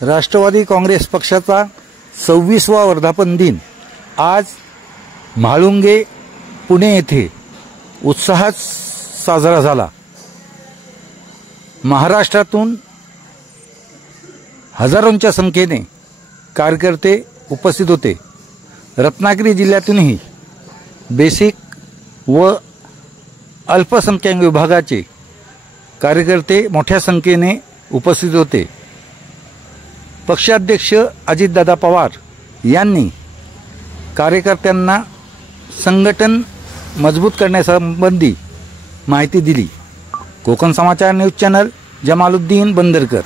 राष्ट्रवादी काँग्रेस पक्षाचा 26वा वर्धापन दिन आज म्हाळुंगे पुणे येथे उत्साहात साजरा झाला। महाराष्ट्रातून हजारोंच्या संख्येने कार्यकर्ते उपस्थित होते। रत्नागिरी जिल्ह्यातूनही बेसिक व अल्पसंख्याक विभागाचे कार्यकर्ते मोठ्या संख्येने उपस्थित होते। पक्षाध्यक्ष अजितदादा पवार यांनी कार्यकर्त्यांना संघटन मजबूत करण्यासंबंधी माहिती दिली। कोकण समाचार न्यूज चॅनल, जमालुद्दीन बंदरकर।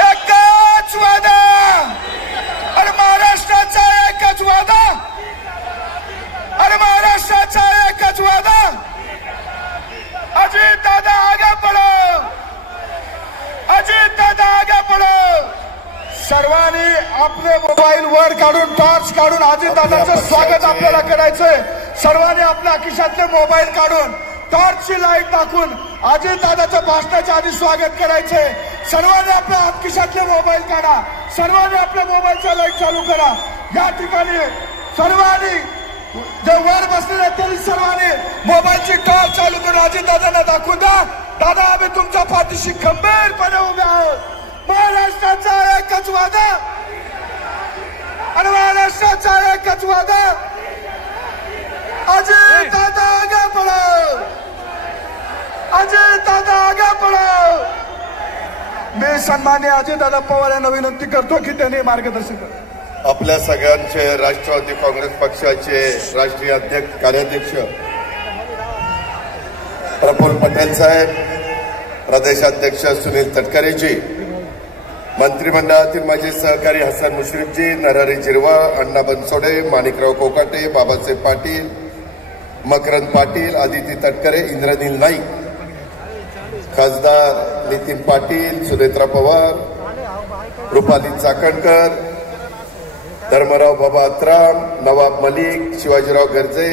एकच वादा आणि महाराष्ट्राचा एकच वादा आणि महाराष्ट्राचा एकच वादा। अजितदादा आगे बढ़ो, अजितदादा आगे बढ़ो। सर्वांनी आपले मोबाईल वर काढून टॉर्च काढून अजितदादाचं स्वागत आपल्याला करायचंय। सर्वांनी आपल्या खिशातले मोबाईल काढून टॉर्चची लाईट दाखवून अजितदादाच्या भाषणाच्या आधी स्वागत करायचंय। सर्वांनी आपल्या खिशातले मोबाईल काढा, सर्वांनी आपल्या मोबाईलचा लाईट चालू करा। या ठिकाणी सर्वांनी जे वर बसलेले तरी सर्वांनी मोबाईलची टॉर्च चालू करून अजितदादांना दाखवून द्या, दादा आम्ही तुमच्या पाठीशी खंबीरपणे उभे आहोत। महाराष्ट्राचा एकच वादा आणि महाराष्ट्राचा एकच वादा। अजितदादा आगे बढ़ो, अजितदादा आगे बढ़ो। मी सन्माननीय अजितदादा पवार यांना विनंती करतो की त्यांनी मार्गदर्शन करावे। आपल्या सगळ्यांचे राष्ट्रवादी काँग्रेस पक्षाचे राष्ट्रीय अध्यक्ष कार्याध्यक्ष प्रफुल्ल पटेल साहेब, प्रदेशाध्यक्ष सुनील तटकरेजी, मंत्रिमंडळातील माझे सहकारी हसन मुश्रीफजी, नरहरी झिरवाळ, अण्णा बनसोडे, माणिकराव कोकाटे, बाबासाहेब पाटील, मकरंद पाटील, आदिती तटकरे, इंद्रनील नाईक, खासदार नितीन पाटील, सुनेत्रा पवार, रुपाली चाकणकर, धर्मराव बाबा अत्राम, नवाब मलिक, शिवाजीराव गर्जे,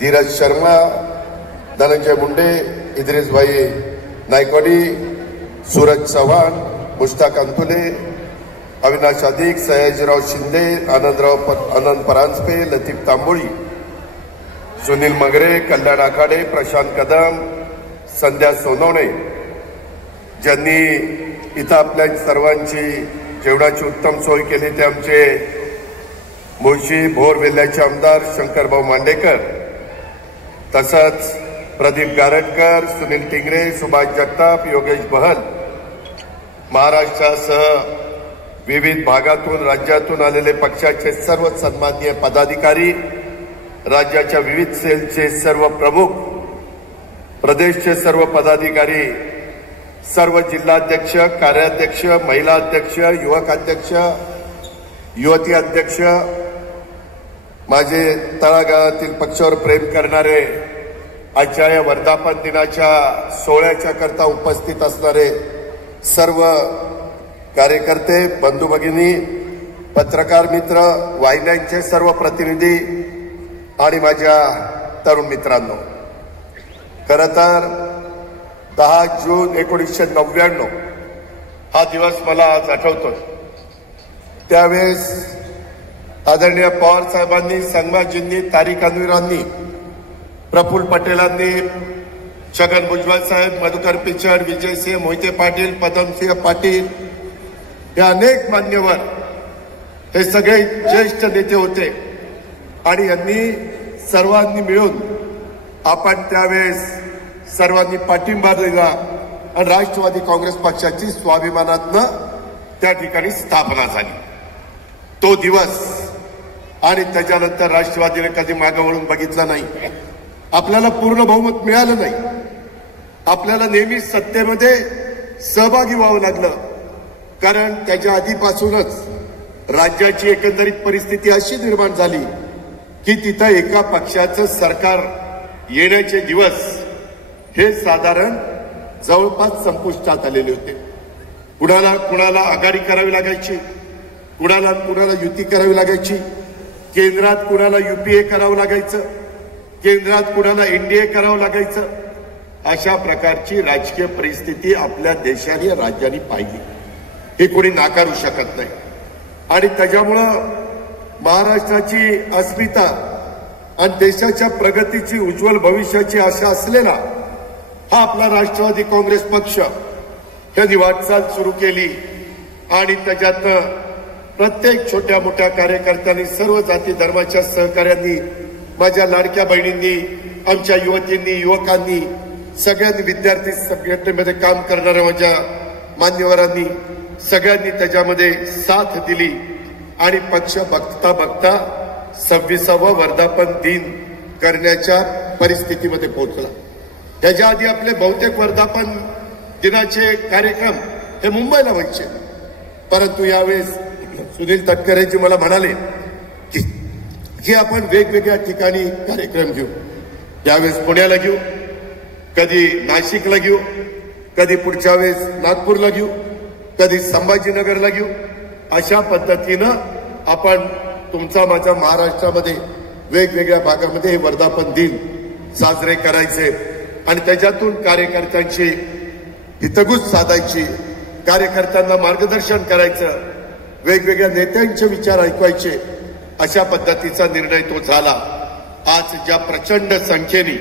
धीरज शर्मा, धनंजय मुंडे, इद्रिस भाई नायकवाडी, सूरज चव्हाण, मुश्ताक अंतुले, अविनाश अधिक, सयाजीराव शिंदे, आनंद परांजपे, लतीफ तांबोळी, सुनील मगरे, कल्याण आखाडे, प्रशांत कदम, संध्या सोनवणे, ज्यांनी इथं आपल्या सर्वांची जेवणाची उत्तम सोय केली ते आमचे मुळशी भोर वेल्ल्याचे आमदार शंकरभाऊ मांडेकर, तसंच प्रदीप गारटकर, सुनील टिंगरे, सुभाष जगताप, योगेश बहल, महाराष्ट्रासह विविध भागातून राज्यातून आलेले पक्षाचे सर्व सन्माननीय पदाधिकारी, राज्याच्या विविध सेलचे सर्व प्रमुख, प्रदेशचे सर्व पदाधिकारी, सर्व जिल्हाध्यक्ष, कार्याध्यक्ष, महिला अध्यक्ष, युवक अध्यक्ष, युवती अध्यक्ष, माझे तळागाळातील पक्षावर प्रेम करणारे, आजच्या या वर्धापन दिनाच्या सोहळ्याच्या करता उपस्थित असणारे सर्व कार्यकर्ते, बंधू भगिनी, पत्रकार मित्र, वाहिन्यांचे सर्व प्रतिनिधी आणि माझ्या तरुण मित्रांनो, खरं तर 10 जून 1999 हा दिवस मला आज आठवतो। त्यावेळेस आदरणीय पवार साहेबांनी, संगमाजींनी, तारिक अन्वीरांनी, प्रफुल्ल पटेलांनी, छगन भुजबळ साहेब, मधुकर पिचड, विजयसिंह मोहिते पाटील, पदमसिंह पाटील, हे अनेक मान्यवर, हे सगळे ज्येष्ठ नेते होते आणि यांनी सर्वांनी मिळून आपण त्यावेळेस सर्वांनी पाठिंबा दिला आणि राष्ट्रवादी काँग्रेस पक्षाची स्वाभिमानातनं त्या ठिकाणी स्थापना झाली। तो दिवस आणि त्याच्यानंतर राष्ट्रवादीने कधी मागे वळून बघितलं नाही। आपल्याला पूर्ण बहुमत मिळालं नाही, आपल्याला नेहमी सत्तेमध्ये सहभागी व्हावं लागलं, कारण त्याच्या आधीपासूनच राज्याची एकंदरीत परिस्थिती अशी निर्माण झाली की तिथं एका पक्षाचं सरकार येण्याचे दिवस हे साधारण जवळपास संपुष्टात आलेले होते। कुणाला आघाडी करावी लागायची, कुणाला युती करावी लागायची, केंद्रात कुणाला युपीए करावं लागायचं, केंद्रात कुणाला एनडीए करावं लागायचं अशा प्रकारची राजकीय परिस्थिती आपल्या देशाने राज्याने पाहिली, हे कोणी नाकारू शकत नाही. आणि त्याच्यामुळं महाराष्ट्राची अस्मिता आणि देशाच्या प्रगतीची उज्ज्वल भविष्याची आशा असलेला हा आपला राष्ट्रवादी काँग्रेस पक्ष यांनी वाटचाल सुरू केली. आणि त्याच्यात प्रत्येक छोट्या मोठ्या कार्यकर्त्यांनी, सर्व जाती धर्माच्या सहकाऱ्यांनी, माझ्या लाडक्या बहिणींनी, आमच्या युवतींनी, युवकांनी, सगळ्यांनी, विद्यार्थी संघटनेमध्ये काम करणाऱ्या माझ्या मान्यवरांनी, सगळ्यांनी त्याच्यामध्ये साथ दिली. आणि पक्ष बघता बघता 26वा वर्धापन दिन करण्याच्या परिस्थितीमध्ये पोहोचला. त्याच्या आधी आपले बहुतेक वर्धापन दिनाचे कार्यक्रम हे मुंबईला व्हायचे, परंतु यावेळेस सुनील तटकरेजी मला म्हणाले की आपण वेगवेगळ्या ठिकाणी कार्यक्रम घेऊ. यावेळेस पुण्याला घेऊ, कधी नाशिकला घेऊ, कधी पुढच्या वेळेस नागपूरला घेऊ, कधी संभाजीनगरला घेऊ. अशा पद्धतीनं आपण तुमचा माझ्या महाराष्ट्रामध्ये वेगवेगळ्या भागामध्ये हे वर्धापन दिन साजरे करायचे आणि त्याच्यातून कार्यकर्त्यांची हितगुज साधायची, कार्यकर्त्यांना मार्गदर्शन करायचं, वेगवेगळ्या नेत्यांचे विचार ऐकवायचे. अशा पद्धतीचा निर्णय तो झाला. आज ज्या प्रचंड संख्येने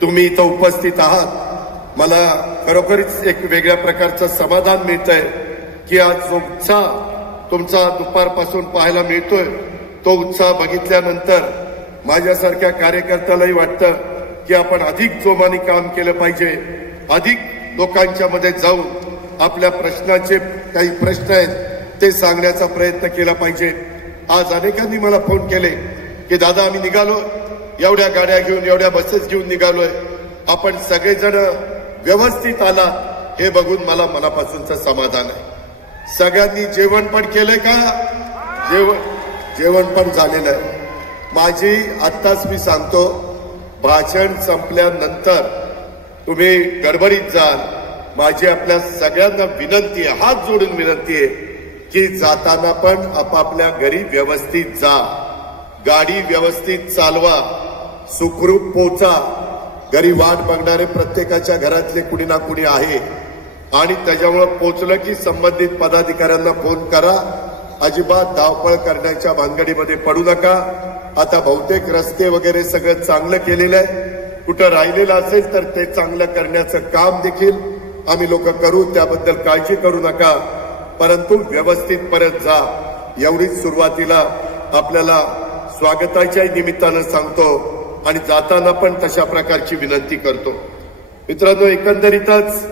तुम्ही इथं उपस्थित आहात, मला खरोखरीच एक वेगळ्या प्रकारचं समाधान मिळतंय की आज जो उत्साह तुमचा दुपारपासून पाहायला मिळतोय, तो उत्साह बघितल्यानंतर माझ्यासारख्या कार्यकर्त्यालाही वाटतं की आपण अधिक जोमाने काम केलं पाहिजे, अधिक लोकांच्या मध्ये जाऊन आपल्या प्रश्नाचे काही प्रश्न आहेत ते सांगण्याचा प्रयत्न केला पाहिजे. आज अनेकांनी मला फोन केले की दादा आम्ही निघालो, एवढ्या गाड्या घेऊन, एवढ्या बसेस घेऊन निघालोय, आपण सगळेजण व्यवस्थित आला हे बघून मला मनापासूनचं समाधान आहे. सगळ्यांनी जेवण पण केलंय का? जेवण पण झालेलं आहे. माझी आत्ताच मी सांगतो, भाषण संपल्यानंतर तुम्ही गडबडीत जाल. माझी आपल्या सगळ्यांना विनंती आहे, हात जोडून विनंती आहे की जाताना पण आपापल्या घरी व्यवस्थित जा, गाडी व्यवस्थित चालवा, सुखरूप पोचा. घरी वाट बघणारे प्रत्येकाच्या घरातले कुणी ना कुणी आहे आणि त्याच्यामुळे पोचलं की संबंधित पदाधिकाऱ्यांना फोन करा. अजिबात धावपळ करण्याच्या भानगडीमध्ये पडू नका. आता बहुतेक रस्ते वगैरे सगळं चांगलं केलेलं आहे. कुठं राहिलेलं असेल तर ते चांगलं करण्याचं काम देखील आम्ही लोक करू, त्याबद्दल काळजी करू नका. परंतु व्यवस्थित परत जा, एवढीच सुरुवातीला आपल्याला स्वागताच्या निमित्तानं सांगतो आणि जाताना पण तशा प्रकारची विनंती करतो. मित्रांनो, एकंदरीतच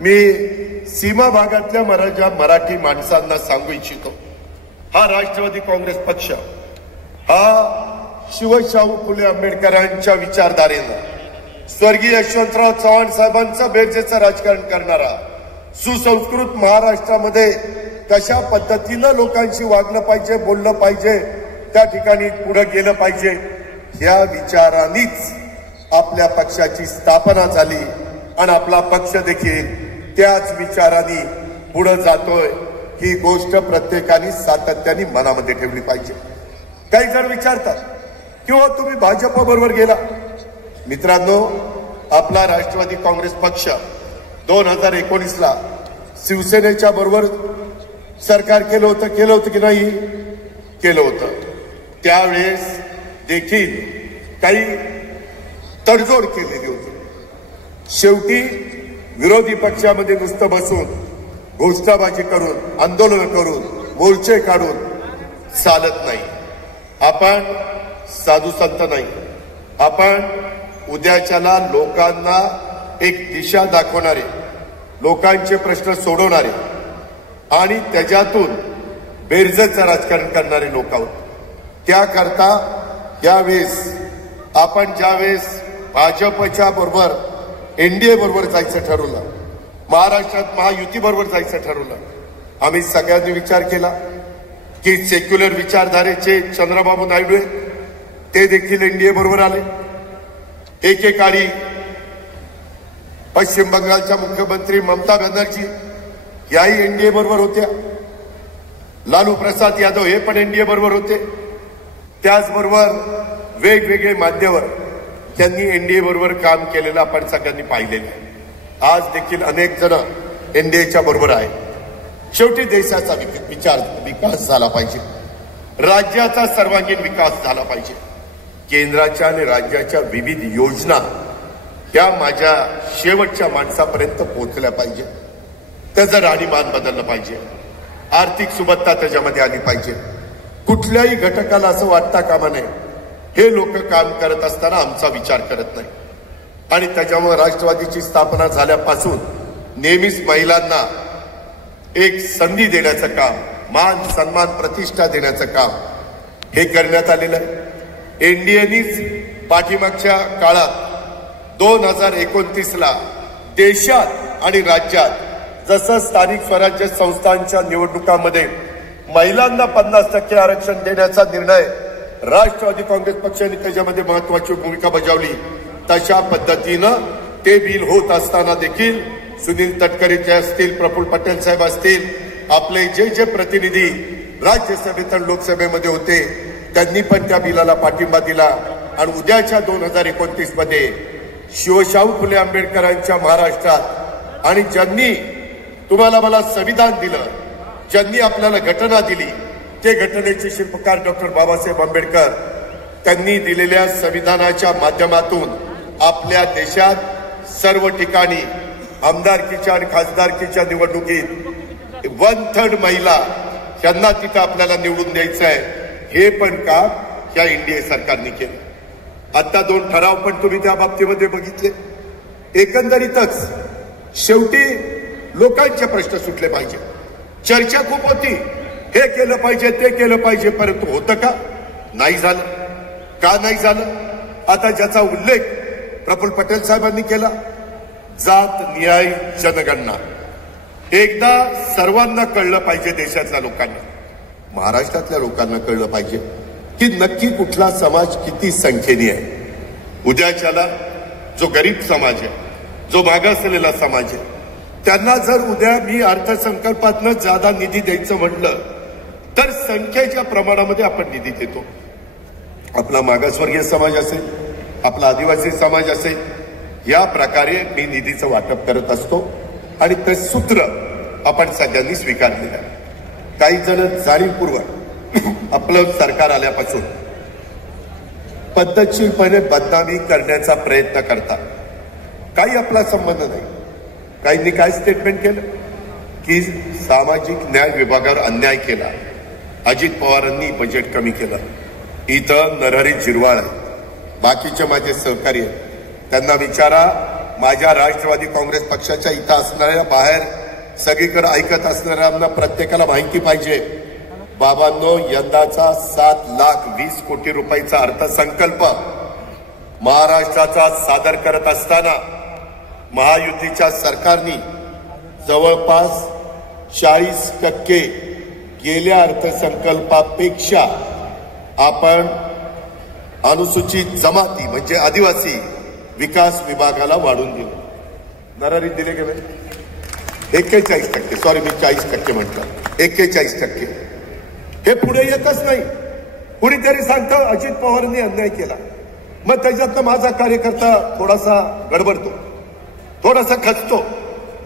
मी सीमा भागातल्या मराठी माणसांना सांगू इच्छितो, हा राष्ट्रवादी काँग्रेस पक्ष हा शिवशाहू फुले आंबेडकरांच्या विचारधारेनं, स्वर्गीय यशवंतराव चव्हाण साहेबांचं बेरजेचं राजकारण करणारा, सुसंस्कृत महाराष्ट्रामध्ये कशा पद्धतीनं लोकांशी वागलं पाहिजे, बोललं पाहिजे, त्या ठिकाणी पुढे गेलं पाहिजे, या विचारांनीच आपल्या पक्षाची स्थापना झाली आणि आपला पक्ष देखील त्याच विचारांनी पुढे जातोय. ही गोष्ट प्रत्येकाने सातत्याने मनामध्ये ठेवली पाहिजे. काही जण विचारतात किंवा तुम्ही भाजप बरोबर गेला. मित्रांनो, आपला राष्ट्रवादी काँग्रेस पक्ष 2019ला शिवसेनेच्या बरोबर सरकार केलं होतं की नाही? केलं होतं. त्यावेळेस देखील काही तडजोड केलेली होती. शेवटी विरोधी पक्षामध्ये नुसतं बसून घोषणाबाजी करून, आंदोलन करून, मोर्चे काढून चालत नाही. आपण साधू संत नाही. आपण उद्याच्याला लोकांना एक दिशा दाखवणारे, लोकांचे प्रश्न सोडवणारे आणि त्याच्यातून बेरजेचं राजकारण करणारे लोक आहोत. त्याकरता यावेळेस आपण ज्यावेळेस भाजपच्या बरोबर एनडीए बरोबर जायचं ठरवलं, महाराष्ट्रात महायुती बरोबर जायचं ठरवलं, आम्ही सगळ्यांनी विचार केला की सेक्युलर विचारधारेचे चंद्रबाबू नायडू ते देखील एनडीए बरोबर आले. एकेकाळी पश्चिम बंगालच्या मुख्यमंत्री ममता बॅनर्जी याही एनडीए बरोबर होत्या. लालू प्रसाद यादव हे पण एनडीए बरोबर होते. त्याचबरोबर वेगवेगळे मान्यवर त्यांनी एनडीए बरोबर काम केलेलं आपण सगळ्यांनी पाहिलेलं आहे. आज देखील अनेक जण एनडीएच्या बरोबर आहे. शेवटी देशाचा विकास झाला पाहिजे, राज्याचा सर्वांगीण विकास झाला पाहिजे. केंद्राच्या आणि राज्याच्या विविध योजना त्या माझ्या शेवटच्या माणसापर्यंत पोहोचल्या पाहिजे. त्याचं राहणीमान बदललं पाहिजे, आर्थिक सुबत्ता त्याच्यामध्ये आली पाहिजे. कुठल्याही घटकाला असं वाटता कामा नये हे लोक काम करत असताना आमचा विचार करत नाही. आणि त्याच्यामुळे राष्ट्रवादीची स्थापना झाल्यापासून नेहमीच महिलांना एक संधी देण्याचं काम, मान सन्मान प्रतिष्ठा देण्याचं काम हे करण्यात आलेलं आहे. एनडीएनीच पाठीमागच्या काळात 2029ला देशात आणि राज्यात जसं स्थानिक स्वराज्य संस्थांच्या निवडणुकांमध्ये महिलांना 50% आरक्षण देण्याचा निर्णय राष्ट्रवादी काँग्रेस पक्षाने त्याच्यामध्ये महत्वाची भूमिका बजावली, तशा पद्धतीनं ते बिल होत असताना देखील सुनील तटकरे जे असतील, प्रफुल्ल पटेल साहेब असतील, आपले जे प्रतिनिधी राज्यसभेत आणि लोकसभेमध्ये होते त्यांनी पण त्या बिलाला पाठिंबा दिला. आणि उद्याच्या 2029 मध्ये शिवशाहू फुले आंबेडकरांच्या महाराष्ट्रात आणि ज्यांनी तुम्हाला मला संविधान दिलं, ज्यांनी आपल्याला घटना दिली, ते घटनेचे शिल्पकार डॉक्टर बाबासाहेब आंबेडकर, त्यांनी दिलेल्या संविधानाच्या माध्यमातून आपल्या देशात सर्व ठिकाणी आमदारकीच्या आणि खासदारकीच्या निवडणुकीत 1/3 महिला यांना तिथं आपल्याला निवडून द्यायचं आहे. हे पण काम या एनडीए सरकारने केलं. आता 2 ठराव पण तुम्ही त्या बाबतीमध्ये बघितले. एकंदरीतच शेवटी लोकांचे प्रश्न सुटले पाहिजे. चर्चा खूप होती, हे केलं पाहिजे ते केलं पाहिजे, परंतु होतं का? नाही झालं. का नाही झालं? आता ज्याचा उल्लेख प्रफुल्ल पटेल साहेबांनी केला, जात न्याय जनगणना, एकदा सर्वांना कळलं पाहिजे, देशातल्या लोकांना, महाराष्ट्रातल्या लोकांना कळलं पाहिजे की नक्की कुठला समाज किती संख्येने आहे. उद्याच्याला जो गरीब समाज आहे, जो मागासलेला समाज आहे, त्यांना जर उद्या मी अर्थसंकल्पातनं ज्यादा निधी द्यायचं म्हटलं तर संख्येच्या प्रमाणामध्ये आपण निधी देतो. आपला मागासवर्गीय समाज असेल, आपला आदिवासी समाज असेल, या प्रकारे मी निधीचं वाटप करत असतो आणि ते सूत्र आपण सगळ्यांनी स्वीकारलेलं आहे. काही जण जाणीवपूर्वक आपलं सरकार आल्यापासून पद्धतशीरपणे बदनामी करण्याचा प्रयत्न करतात. काही आपला संबंध नाही. काहींनी काय स्टेटमेंट केलं की सामाजिक न्याय विभागावर अन्याय केला, अजित पवारांनी बजेट कमी केलं. इथं नरहरी झिरवाळ आहे, बाकीचे माझे सहकारी आहेत, त्यांना विचारा. माझ्या राष्ट्रवादी काँग्रेस पक्षाच्या इथं असणाऱ्या, बाहेर सगळीकडे ऐकत असणाऱ्यांना प्रत्येकाला माहिती पाहिजे. बाबांनो, यंदाचा 7,20,00,000 कोटी रुपयाचा अर्थसंकल्प महाराष्ट्राचा सादर करत असताना महायुतीच्या सरकारने जवळपास 40% गेल्या अर्थसंकल्पापेक्षा आपण अनुसूचित जमाती म्हणजे आदिवासी विकास विभागाला वाढून दिलं. नरहरी दिले गेले 41%. सॉरी, मी 40% म्हटलं. 41%. हे पुढे येतच नाही. कुणीतरी सांगतं अजित पवारांनी अन्याय केला, मग त्याच्यातनं माझा कार्यकर्ता थोडासा गडबडतो, थोडासा खचतो.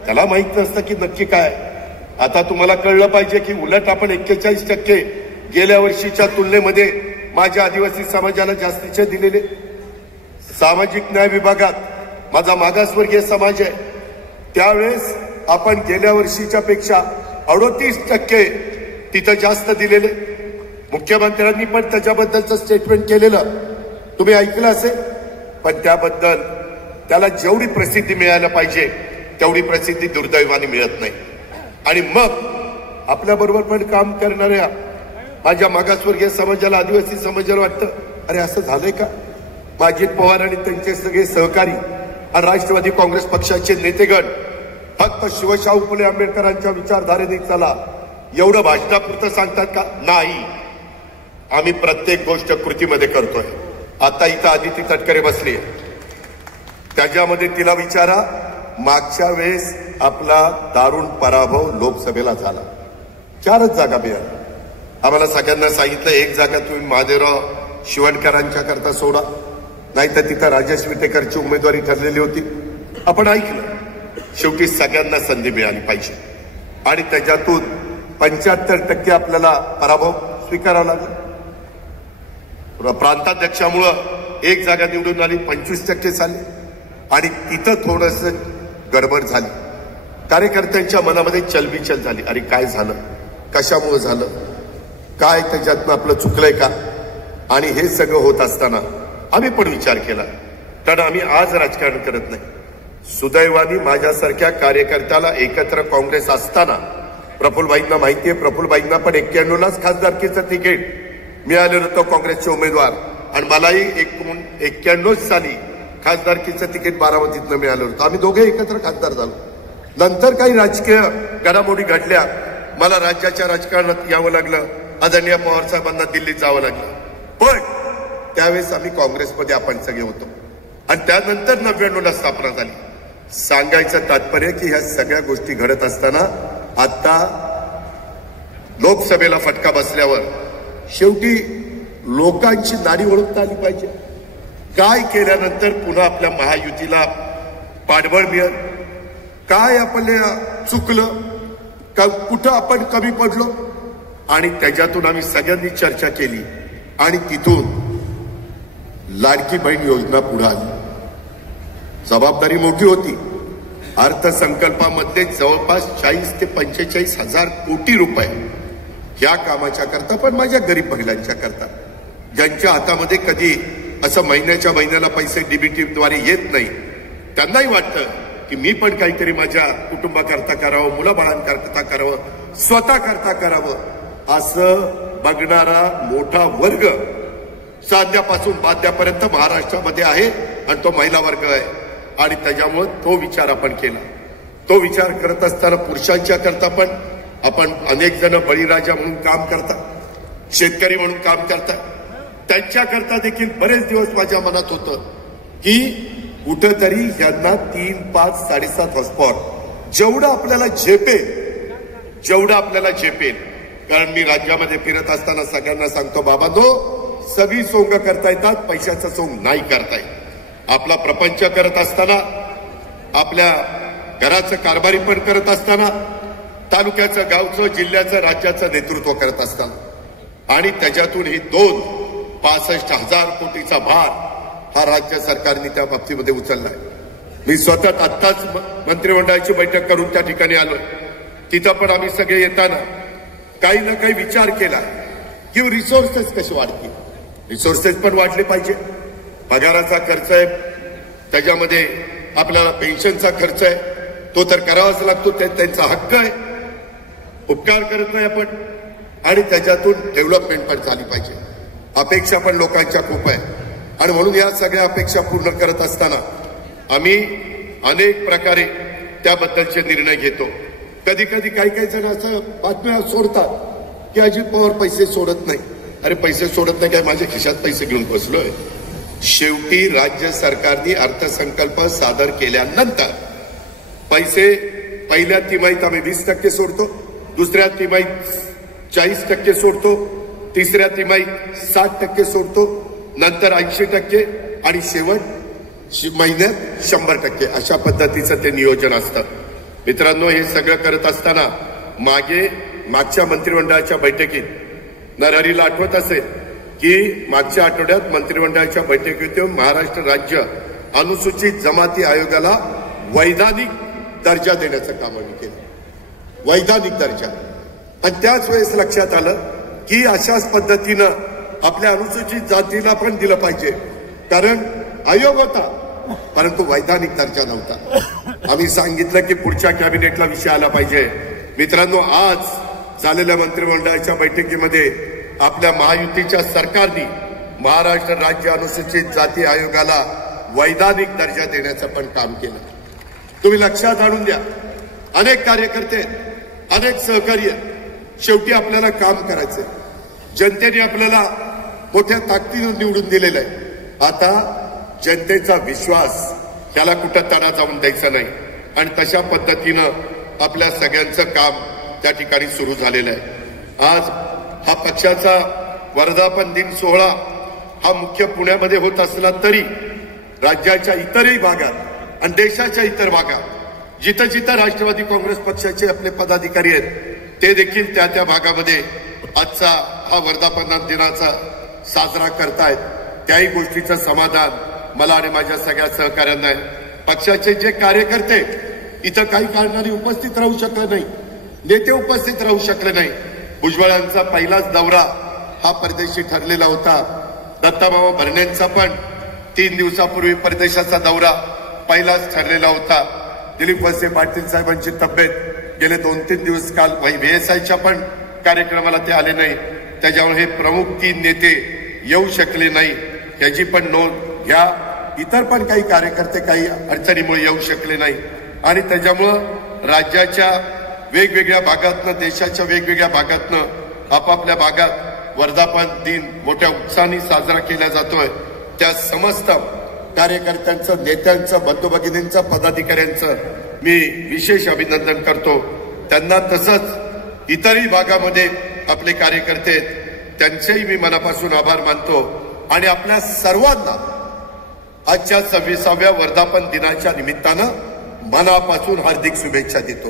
त्याला माहित नसतं की नक्की काय. आता तुम्हाला कळलं पाहिजे की उलट आपण 41% गेल्या वर्षीच्या तुलनेमध्ये माझ्या आदिवासी समाजाला जास्तीचे दिलेले. सामाजिक न्याय विभागात माझा मागासवर्गीय समाज आहे, त्यावेळेस आपण गेल्या वर्षीच्या पेक्षा 38% तिथं जास्त दिलेले. मुख्यमंत्र्यांनी पण त्याच्याबद्दलचं स्टेटमेंट केलेलं तुम्ही ऐकलं असेल. पण त्याबद्दल त्याला जेवढी प्रसिद्धी मिळायला पाहिजे तेवढी प्रसिद्धी दुर्दैवाने मिळत नाही. आणि मग आपल्याबरोबर पण काम करणाऱ्या माझ्या मागासवर्गीय समाजाला, आदिवासी समाजाला वाटतं अरे असं झालंय का? अजित पवार आणि त्यांचे सगळे सहकारी आणि राष्ट्रवादी काँग्रेस पक्षाचे नेतेगण फक्त शिवशाहू फुले आंबेडकरांच्या विचारधारेने चला एवढं भाषणापुरतं सांगतात का? नाही, आम्ही प्रत्येक गोष्ट कृतीमध्ये करतोय. आता इथं आदिती तटकरे बसली, त्याच्यामध्ये तिला विचारा, मागच्या वेळेस आपला दारुण पराभव लोकसभेला झाला, 4च जागा मिळाल्या. आम्हाला सगळ्यांना सांगितलं 1 जागा तुम्ही महादेवराव शिवणकरांच्या करता सोडा, नाहीतर तिथं राजेश विटेकरची उमेदवारी ठरलेली होती. आपण ऐकलं. शेवटी सगळ्यांना संधी मिळाली पाहिजे आणि त्याच्यातून 75% आपल्याला पराभव स्वीकारावा लागला. प्रांताध्यक्षामुळं 1 जागा निवडून आली, 25% झाली आणि तिथं थोडस गडबड झाली. कार्यकर्त्यांच्या मनामध्ये चलबिचल झाली. अरे काय झालं, कशामुळे झालं, काय त्याच्यातनं आपलं चुकलंय का. आणि हे सगळं होत असताना आम्ही पण विचार केला, कारण आम्ही आज राजकारण करत नाही. सुदैवाने माझ्यासारख्या कार्यकर्त्याला एकत्र काँग्रेस असताना प्रफुल्लभाईंना माहितीये, प्रफुल्लभाईंना पण 91लाच खासदारकीचं तिकीट मिळालेलं होतं काँग्रेसचे उमेदवार आणि मलाही 91 साली खासदारकीचं तिकीट बारामतीतनं मिळालं होतं. आम्ही दोघे एकत्र खासदार झालो. नंतर काही राजकीय घडामोडी घडल्या, मला राज्याच्या राजकारणात यावं लागलं, आदरणीय पवार साहेबांना दिल्लीत जावं लागलं. पण त्यावेळेस आम्ही काँग्रेसमध्ये आपण सगळे होतो आणि त्यानंतर 99ला स्थापना झाली. सांगायचं तात्पर्य की ह्या सगळ्या गोष्टी घडत असताना आता लोकसभेला फटका बसल्यावर शेवटी लोकांची नाडी ओळखता आली पाहिजे. काय केल्यानंतर पुन्हा आपल्या महायुतीला पाठबळ मिळेल, काय आपल्याला चुकलं, कुठं आपण कमी पडलो आणि त्याच्यातून आम्ही सगळ्यांनी चर्चा केली आणि तिथून लाडकी बहीण योजना पुढे आली. जबाबदारी मोठी होती. अर्थसंकल्पामध्ये जवळपास 40 ते 45 हजार कोटी रुपये या कामाच्या करता, पण माझ्या गरीब महिलांच्या करता, ज्यांच्या हातामध्ये कधी असं महिन्याला पैसे डीबीटीद्वारे येत नाही, त्यांनाही वाटतं की मी पण काहीतरी माझ्या कुटुंबाकरता करावं, मुलाबाळांकरता करावं, स्वतः करता करावं असं बघणारा मोठा वर्ग साध्यापासून बाध्यापर्यंत महाराष्ट्रामध्ये आहे आणि तो महिला वर्ग आहे. आणि त्याच्यामुळे तो विचार आपण केला. तो विचार करत असताना पुरुषांच्या करता पण आपण अनेक जण बळीराजा म्हणून काम करतात, शेतकरी म्हणून काम करतात, त्यांच्याकरता देखील बरेच दिवस माझ्या मनात होतं की कुठंतरी यांना 3, 5, 7.5 हॉर्सपॉवर जेवढं आपल्याला झेपेल. कारण मी राज्यामध्ये फिरत असताना सगळ्यांना सांगतो, बाबांनो, सगळी सोंग करता येतात, पैशाचं सोंग नाही करता येत. आपला प्रपंच करत असताना, आपल्या घराचं कारभारी पण करत असताना, तालुक्याचं, गावचं, जिल्ह्याचं, राज्याचं नेतृत्व करत असताना आणि त्याच्यातून ही 65,000 कोटीचा भार हा राज्य सरकारने त्या बाबतीमध्ये उचललाय. मी स्वतः आत्ताच मंत्रिमंडळाची बैठक करून त्या ठिकाणी आलो. तिथं पण आम्ही सगळे येताना काही ना काही विचार केला की रिसोर्सेस कसे वाढतील. रिसोर्सेस पण वाढले पाहिजे. पगाराचा खर्च आहे, त्याच्यामध्ये आपल्याला पेन्शनचा खर्च आहे, तो तर करावाच लागतो, त्यांचा हक्क आहे, उपकार करत नाही आपण. आणि त्याच्यातून डेव्हलपमेंट पण झाली पाहिजे. अपेक्षा पण लोकांच्या खूप आहे आणि म्हणून या सगळ्या अपेक्षा पूर्ण करत असताना आम्ही अनेक प्रकारे त्याबद्दलचे निर्णय घेतो. कधी कधी काही जण असं बातम्या सोडतात की अजित पवार पैसे सोडत नाही. अरे पैसे सोडत नाही काय, माझ्या खिशात पैसे घेऊन बसलोय. शेवटी राज्य सरकारने अर्थसंकल्प सादर केल्यानंतर पैसे पहिल्या तिमाहीत आम्ही 20% सोडतो, दुसऱ्या तिमाहीत 40% सोडतो, तिसऱ्या तिमाहीत 60% सोडतो, नंतर 80% आणि शेवट महिन्यात 100%. अशा पद्धतीचं ते नियोजन असतं. मित्रांनो, हे सगळं करत असताना मागच्या मंत्रिमंडळाच्या बैठकीत नरहरीला आठवत असेल की मागच्या आठवड्यात मंत्रिमंडळाच्या बैठकीत महाराष्ट्र राज्य अनुसूचित जमाती आयोगाला वैधानिक दर्जा देण्याचं काम आम्ही केलं. वैधानिक दर्जा. आणि त्याच वेळेस लक्षात आलं की अशाच पद्धतीनं आपल्या अनुसूचित जातीला पण दिलं पाहिजे, कारण आयोग होता परंतु वैधानिक दर्जा नव्हता. आम्ही सांगितलं की पुढच्या कॅबिनेटला विषय आला पाहिजे. मित्रांनो, आज झालेल्या मंत्रिमंडळाच्या बैठकीमध्ये आपल्या महायुतीच्या सरकारने महाराष्ट्र राज्य अनुसूचित जाती आयोगाला वैधानिक दर्जा देण्याचं पण काम केलं. तुम्ही लक्षात आणून द्या, अनेक कार्यकर्ते, अनेक सहकार्य, शेवटी आपल्याला काम करायचंय. जनतेने आपल्याला मोठ्या ताकदीनं निवडून दिलेलं आहे. आता जनतेचा विश्वास त्याला कुठं तडा जाऊन द्यायचा नाही आणि तशा पद्धतीनं आपल्या सगळ्यांचं काम त्या ठिकाणी सुरू झालेलं आहे. आज हा पक्षाचा वर्धापन दिन सोहळा हा मुख्य पुण्यामध्ये होत असला तरी राज्याच्या इतरही भागात आणि देशाच्या इतर भागात जिथं जिथं राष्ट्रवादी काँग्रेस पक्षाचे आपले पदाधिकारी आहेत ते देखील त्या त्या भागामध्ये आजचा हा वर्धापन दिनाचा साजरा करतायत. त्याही गोष्टीचं समाधान मला आणि माझ्या सगळ्या सहकाऱ्यांना आहे. पक्षाचे जे कार्यकर्ते इथं काही कारणाने उपस्थित राहू शकले नाही, नेते उपस्थित राहू शकले नाही. भुजबळांचा पहिलाच दौरा हा परदेशी ठरलेला होता. दत्तामामा भरणेंचा पण 3 दिवसापूर्वी परदेशाचा दौरा पहिलाच ठरलेला होता. दिलीप वळसे पाटील साहेबांची तब्येत गेले 2-3 दिवस काल VSIच्या पण कार्यक्रमाला ते आले नाही. त्याच्यामुळे हे प्रमुख 3 नेते येऊ शकले नाही याची पण नोंद घ्या. इतर पण काही कार्यकर्ते काही अडचणीमुळे येऊ शकले नाही आणि त्याच्यामुळं राज्याच्या वेगवेगळ्या भागातनं देशाच्या वेगवेगळ्या भागातनं आपापल्या भागात वर्धापन दिन मोठ्या उत्साहाने साजरा केला जातोय. त्या समस्त कार्यकर्त्यांचं, नेत्यांचं, बंधू भगिनींचं, पदाधिकाऱ्यांचं मी विशेष अभिनंदन करतो. त्यांना तसंच इतरही भागामध्ये आपले कार्यकर्ते आहेत त्यांचेही मी मनापासून आभार मानतो आणि आपल्या सर्वांना आजच्या 26व्या वर्धापन दिनाच्या निमित्तानं मनापासून हार्दिक शुभेच्छा देतो.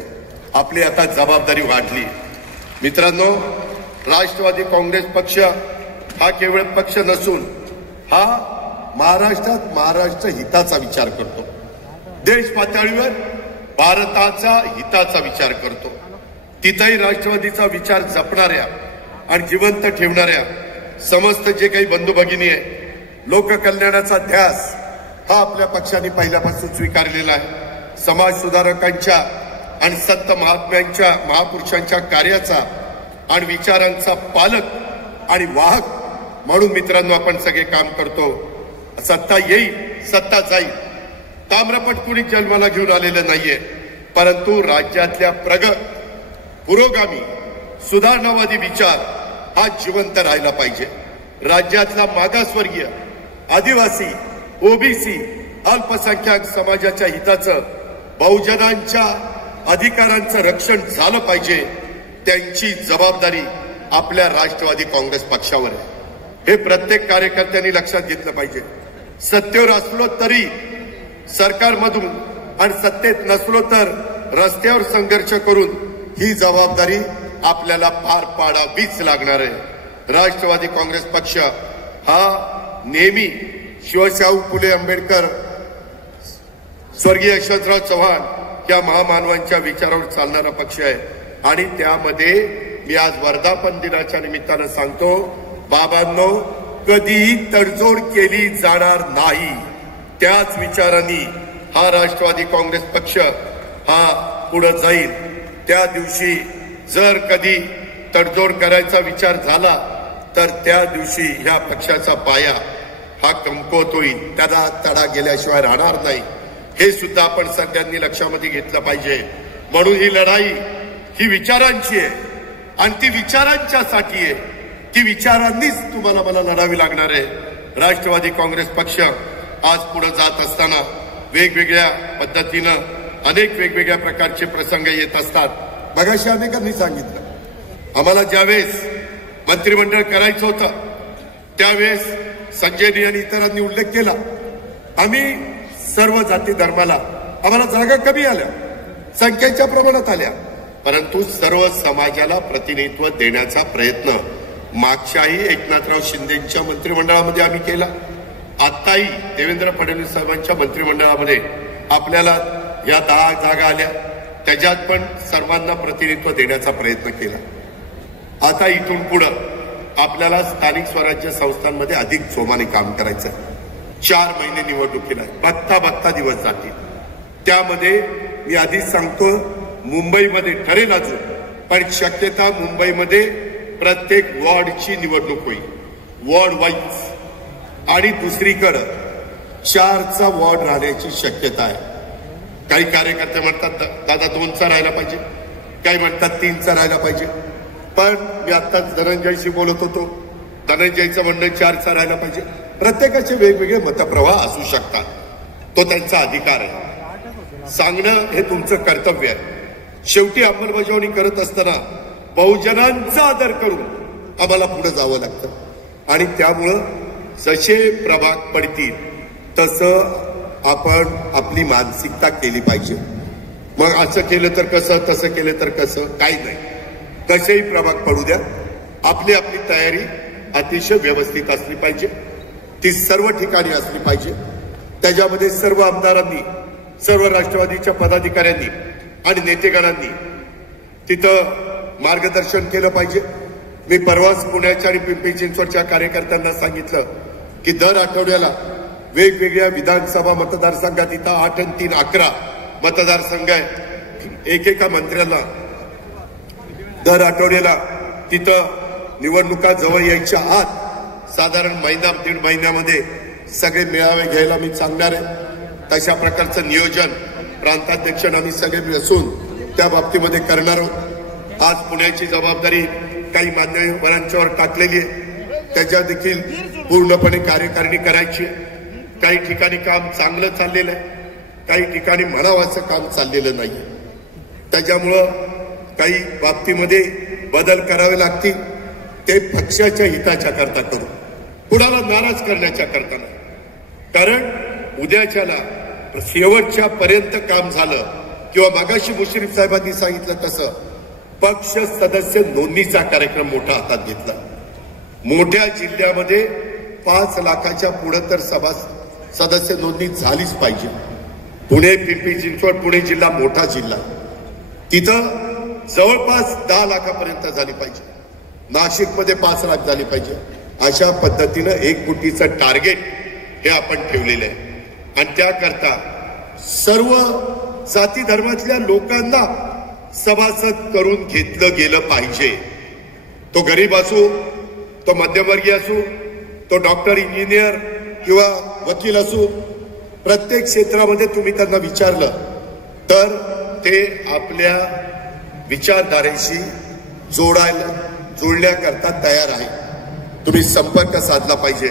आपली आता जबाबदारी वाढली. मित्रांनो, राष्ट्रवादी काँग्रेस पक्ष हा केवळ पक्ष नसून हा महाराष्ट्रात महाराष्ट्र हिताचा विचार करतो. देश पातळीवर भारताचा हिताचा विचार करतो. तिथंही राष्ट्रवादीचा विचार जपणाऱ्या आणि जिवंत ठेवणाऱ्या समस्त जे काही बंधू भगिनी आहे, लोककल्याणाचा ध्यास हा आपल्या पक्षाने पहिल्यापासून स्वीकारलेला आहे. समाज सुधारकांच्या आणि संत महात्म्यांच्या, महापुरुषांच्या कार्याचा आणि विचारांचा पालक आणि वाहक म्हणून मित्रांनो आपण सगळे काम करतो. सत्ता येईल, सत्ता जाईल. ताम्रपट कुणी जन्माला घेऊन आलेलं नाहीये, परंतु राज्यातल्या पुरोगामी सुधारणावादी विचार हा जिवंत राहिला पाहिजे. राज्यातला मागासवर्गीय, आदिवासी, ओबीसी, अल्पसंख्याक समाजाच्या हिताचं, बहुजनांच्या अधिकारांचं रक्षण झालं पाहिजे. त्यांची जबाबदारी आपल्या राष्ट्रवादी काँग्रेस पक्षावर आहे. हे प्रत्येक कार्यकर्त्यांनी लक्षात घेतलं पाहिजे. सत्तेवर असलो तरी सरकारमधून आणि सत्तेत नसलो तर रस्त्यावर संघर्ष करून ही जबाबदारी आपल्याला पार पाडावीच लागणार आहे. राष्ट्रवादी काँग्रेस पक्ष हा नेहमी शिवशाहू फुले आंबेडकर, स्वर्गीय यशवंतराव चव्हाण या महामानवांच्या विचारावर चालणारा पक्ष आहे आणि त्यामध्ये मी आज वर्धापन दिनाच्या निमित्तानं सांगतो, बाबांनो, कधीही तडजोड केली जाणार नाही. त्याच विचारांनी हा राष्ट्रवादी काँग्रेस पक्ष हा पुढे जाईल. त्या दिवशी जर कधी तडजोड करायचा विचार झाला तर त्या दिवशी ह्या पक्षाचा पाया हा कमकुवत होईल. त्याला तडा गेल्याशिवाय राहणार नाही. हे सुद्धा आपण सगळ्यांनी लक्षामध्ये घेतलं पाहिजे. म्हणून ही लढाई ही विचारांची आहे आणि ती विचारांच्यासाठी आहे. ती विचारांनीच तुम्हाला मला लढावी लागणार आहे. राष्ट्रवादी काँग्रेस पक्ष आज पुढे जात असताना वेगवेगळ्या पद्धतीनं अनेक वेगवेगळ्या प्रकारचे प्रसंग येत असतात. मगाशी अनेकांनी सांगितलं, आम्हाला ज्यावेळेस मंत्रिमंडळ करायचं होतं त्यावेळेस संजयनी आणि इतरांनी उल्लेख केला, आम्ही सर्व जाती धर्माला आम्हाला जागा कमी आल्या, संख्येच्या प्रमाणात आल्या, परंतु सर्व समाजाला प्रतिनिधित्व देण्याचा प्रयत्न मागच्याही एकनाथराव शिंदेच्या मंत्रिमंडळामध्ये आम्ही केला. आताही देवेंद्र फडणवीस साहेबांच्या मंत्रिमंडळामध्ये आपल्याला या 10 जागा आल्या, त्याच्यात पण सर्वांना प्रतिनिधित्व देण्याचा प्रयत्न केला. आता इथून पुढं आपल्याला स्थानिक स्वराज्य संस्थांमध्ये अधिक जोमाने काम करायचं. 4 महिने निवडणुकीला बघता बघता दिवस जातील. त्यामध्ये मी आधीच सांगतो, मुंबईमध्ये ठरेल अजून, पण शक्यता मुंबईमध्ये प्रत्येक वॉर्डची निवडणूक होईल, वॉर्ड वाईज. आणि दुसरीकडं 4चा वॉर्ड राहण्याची शक्यता आहे. काही कार्यकर्ते म्हणतात दादा 2चा राहायला पाहिजे, काही म्हणतात 3चा राहायला पाहिजे. पण मी आत्ताच धनंजयशी बोलत होतो, धनंजयचं म्हणणं 4चा राहायला पाहिजे. प्रत्येकाचे वेगवेगळे मतप्रवाह असू शकतात, तो त्यांचा अधिकार आहे. सांगणं हे तुमचं कर्तव्य आहे. शेवटी अंमलबजावणी करत असताना बहुजनांचा आदर करून आम्हाला पुढे जावं लागतं आणि त्यामुळं जसे प्रभाग पडतील तसं आपण आपली मानसिकता केली पाहिजे. मग असं केलं तर कसं, तसं केलं तर कसं, काही नाही. कसेही प्रभाग पडू द्या, आपली आपली तयारी अतिशय व्यवस्थित असली पाहिजे. ती सर्व ठिकाणी असली पाहिजे. त्याच्यामध्ये सर्व आमदारांनी, सर्व राष्ट्रवादीच्या पदाधिकाऱ्यांनी आणि नेतेगणांनी तिथं मार्गदर्शन केलं पाहिजे. मी परवाच पुण्याच्या आणि पिंपरी चिंचवडच्या कार्यकर्त्यांना सांगितलं की दर आठवड्याला वेगवेगळ्या विधानसभा मतदारसंघात इथं 8 आणि 3 11 मतदारसंघ आहे. एकेका मंत्र्यांना दर आठवड्याला तिथं निवडणुका जवळ यायच्या आत साधारण महिना 1.5 महिन्यामध्ये सगळे मेळावे घ्यायला मी सांगणार आहे. तशा प्रकारचं नियोजन प्रांताध्यक्ष आम्ही सगळे मिळून त्या बाबतीमध्ये करणार आहोत. आज पुण्याची जबाबदारी काही मान्यवरांच्यावर टाकलेली आहे. त्याच्या देखील पूर्णपणे कार्यकारिणी करायची. काही ठिकाणी काम चांगलं चाललेलं आहे, काही ठिकाणी म्हणावं काम चाललेलं नाही. त्याच्यामुळं काही बाबतीमध्ये बदल करावे लागतील. ते पक्षाच्या हिताच्या करता करू, कुणाला नाराज करण्याच्या करता नाही. कारण उद्याच्याला शेवटच्या पर्यंत काम झालं किंवा मागाशी मुश्रीफ साहेबांनी सांगितलं तसं पक्ष सदस्य नोंदणीचा कार्यक्रम मोठा हातात घेतला. मोठ्या जिल्ह्यामध्ये 5 लाखाच्या पुढे तर सदस्य नोंदणी झालीच पाहिजे. पुणे, पिंपरी चिंचवड, पुणे जिल्हा मोठा जिल्हा, तिथं जवळपास 10 लाखापर्यंत झाली पाहिजे. नाशिकमध्ये 5 लाख झाली पाहिजे. अशा पद्धतीनं 1 कोटीचं टार्गेट हे आपण ठेवलेलं आहे. आणि त्याकरता सर्व जाती धर्मातल्या लोकांना सभासद करून घेतलं गेलं पाहिजे. तो गरीब असो, तो मध्यमवर्गीय असो, तो डॉक्टर, इंजिनियर किंवा वकील असो, प्रत्येक क्षेत्रामध्ये तुम्ही त्यांना विचारलं तर ते आपल्या विचारधारेशी जोडण्याकरता तयार आहे. तुम्ही संपर्क साधला पाहिजे.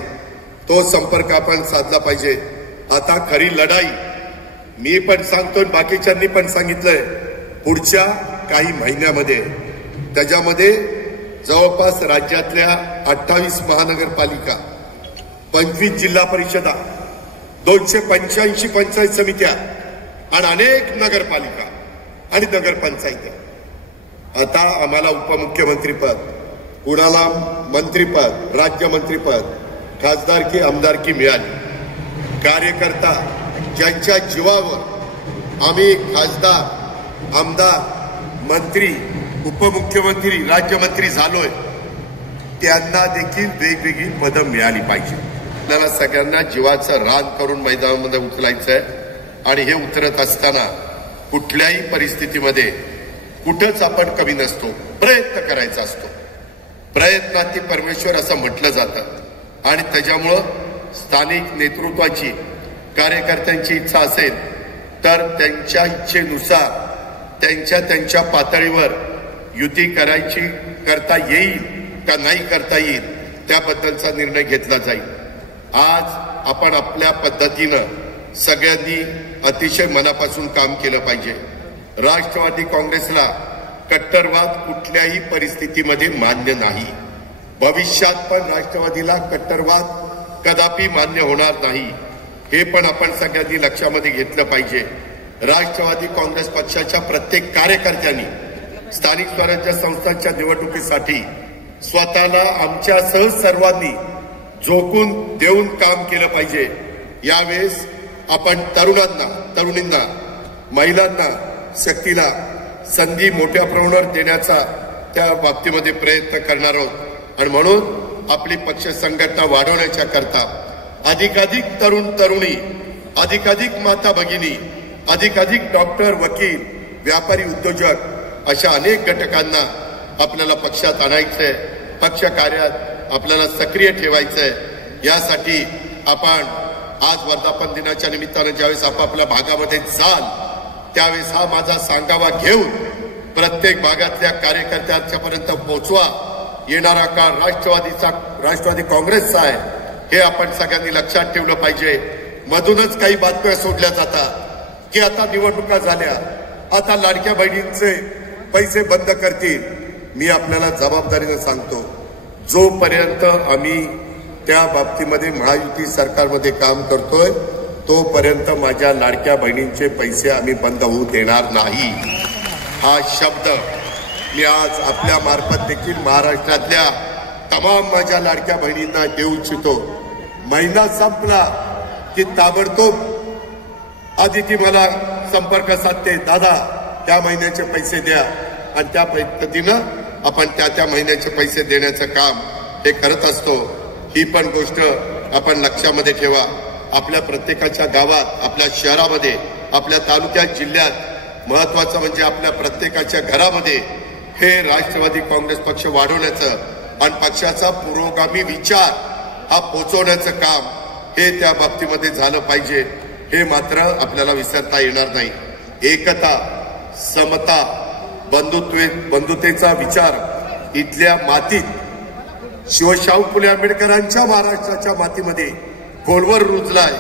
तो संपर्क आपण साधला पाहिजे. आता खरी लढाई मी पण सांगतोय, बाकीच्यांनी पण सांगितलंय, पुढच्या काही महिन्यामध्ये त्याच्यामध्ये जवळपास राज्यातल्या 28 महानगरपालिका, 25 जिल्हा परिषदा, 285 पंचायत समित्या आणि अनेक नगरपालिका आणि नगरपंचायत. आता आम्हाला उपमुख्यमंत्रीपद, कुणाला मंत्रीपद, राज्यमंत्रीपद, खासदारकी, आमदारकी मिळाली. कार्यकर्ता ज्यांच्या जीवावर आम्ही खासदार, आमदार, मंत्री, उपमुख्यमंत्री, राज्यमंत्री झालोय, त्यांना देखील वेगवेगळी पदं मिळाली पाहिजे. आपल्याला सगळ्यांना जीवाचं रान करून मैदानामध्ये उचलायचं आहे. आणि हे उतरत असताना कुठल्याही परिस्थितीमध्ये कुठंच आपण कमी नसतो, प्रयत्न करायचा असतो. प्रयत्नाती परमेश्वर असं म्हटलं जातं. आणि त्याच्यामुळं स्थानिक नेतृत्वाची, कार्यकर्त्यांची इच्छा असेल तर त्यांच्या इच्छेनुसार त्यांच्या पातळीवर युती करता येईल का नाही करता येईल त्याबद्दलचा निर्णय घेतला जाईल. आज आपण आपल्या पद्धतीनं सगळ्यांनी अतिशय मनापासून काम केलं पाहिजे. राष्ट्रवादी काँग्रेसला कट्टरवाद कुठल्याही परिस्थितीमध्ये मान्य नाही. भविष्यात पण राष्ट्रवादीला कट्टरवाद कदापि मान्य होणार नाही. हे पण आपण सगळ्यांनी लक्षामध्ये घेतलं पाहिजे. राष्ट्रवादी काँग्रेस पक्षाच्या प्रत्येक कार्यकर्त्यांनी स्थानिक स्वराज्य संस्थांच्या निवडणुकीसाठी स्वतःला आमच्यासह सर्वांनी झोकून देऊन काम केलं पाहिजे. यावेळेस आपण तरुणींना, महिलांना, शक्तीला संधी मोठ्या प्रमाणावर देण्याचा त्या बाबतीमध्ये प्रयत्न करणार आहोत. आणि म्हणून आपली पक्ष संघटना वाढवण्याच्या करता अधिकाधिक तरुणी, अधिकाधिक माता भगिनी, अधिकाधिक डॉक्टर, वकील, व्यापारी, उद्योजक अशा अनेक घटकांना आपल्याला पक्षात आणायचंय. पक्ष कार्यात आपल्याला सक्रिय ठेवायचंय. यासाठी आपण आज वर्धापन दिनाच्या निमित्तानं ज्यावेळेस आपापल्या भागामध्ये जाल त्यावेळेस हा माझा सांगावा घेऊन प्रत्येक भागातल्या कार्यकर्त्यांच्यापर्यंत पोहोचवा. येणारा काळ राष्ट्रवादी काँग्रेसचा आहे हे आपण सगळ्यांनी लक्षात ठेवलं पाहिजे. मधूनच काही बातम्या सोडल्या जातात की आता निवडणुका झाल्या, आता लाडक्या बहिणींचे पैसे बंद करतील. मी आपल्याला जबाबदारीनं सांगतो, जोपर्यंत आम्ही त्या बाबतीमध्ये महायुती सरकारमध्ये काम करतोय, तोपर्यंत माझ्या लाडक्या बहिणींचे पैसे आम्ही बंद होऊ देणार नाही. हा शब्द मी आज आपल्या मार्फत देखील महाराष्ट्रातल्या तमाम माझ्या लाडक्या बहिणींना देऊ इच्छितो. महिना संपला की ताबडतोब आदिती मला संपर्क साधते, दादा त्या महिन्याचे पैसे द्या, आणि त्या पद्धतीनं आपण त्या महिन्याचे पैसे देण्याचं काम हे करत असतो. ही पण गोष्ट आपण लक्षामध्ये ठेवा. आपल्या प्रत्येकाच्या गावात, आपल्या शहरामध्ये, आपल्या तालुक्यात, जिल्ह्यात, महत्वाचं म्हणजे आपल्या प्रत्येकाच्या घरामध्ये हे राष्ट्रवादी काँग्रेस पक्ष वाढवण्याचं आणि पक्षाचा पुरोगामी विचार हा पोचवण्याचं काम हे त्या बाबतीमध्ये झालं पाहिजे. हे मात्र आपल्याला विसरता येणार नाही. एकता, समता, बंधुतेचा विचार इथल्या मातीत शिवशाहू फुले आंबेडकरांच्या महाराष्ट्राच्या मातीमध्ये खोलवर रुजलाय.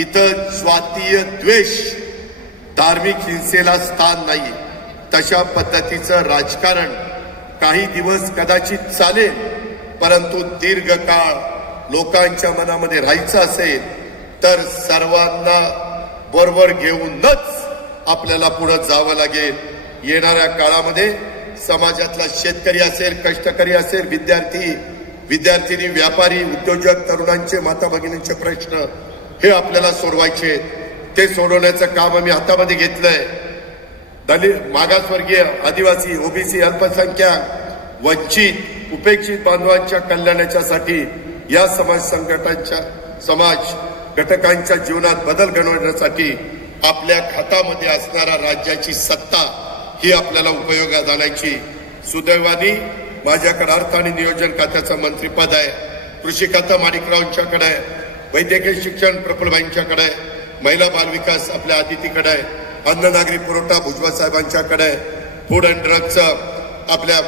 इथं स्वातीय द्वेष, धार्मिक हिंसेला स्थान नाही. तशा पद्धतीचं राजकारण काही दिवस कदाचित चालेल, परंतु दीर्घकाळ लोकांच्या मनामध्ये राहायचं असेल तर सर्वांना बरोबर घेऊनच आपल्याला पुढे जावं लागेल. येणाऱ्या काळामध्ये समाजातला शेतकरी असेल, कष्टकरी असेल, विद्यार्थिनी, व्यापारी, उद्योजक, तरुणांचे, माता भगिनींचे प्रश्न हे आपल्याला सोडवायचे. ते सोडवण्याचं काम आम्ही हातामध्ये घेतलंय. दलित, मागासवर्गीय, आदिवासी, ओबीसी, अल्पसंख्याक, वंचित, उपेक्षित बांधवांच्या कल्याणाच्यासाठी या समाज घटकांच्या जीवनात बदल घडवण्यासाठी आपल्या खात्यामध्ये असणारा राज्याची सत्ता ही आपल्याला उपयोगात आणायची. सुदैवाने माझ्याकडे अर्थ आणि नियोजन खात्याचं मंत्रीपद आहे. कृषी खातं माणिकरावांच्याकडे आहे. वैद्यकीय शिक्षण प्रफुल्लबाईंच्याकडे आहे. महिला बालविकास आपल्या आदितीकडे आहे. अन्न नागरी पुरवठा भुजबळ साहेबांच्याकडे आहे. फूड अँड ड्रग्सचं आपल्या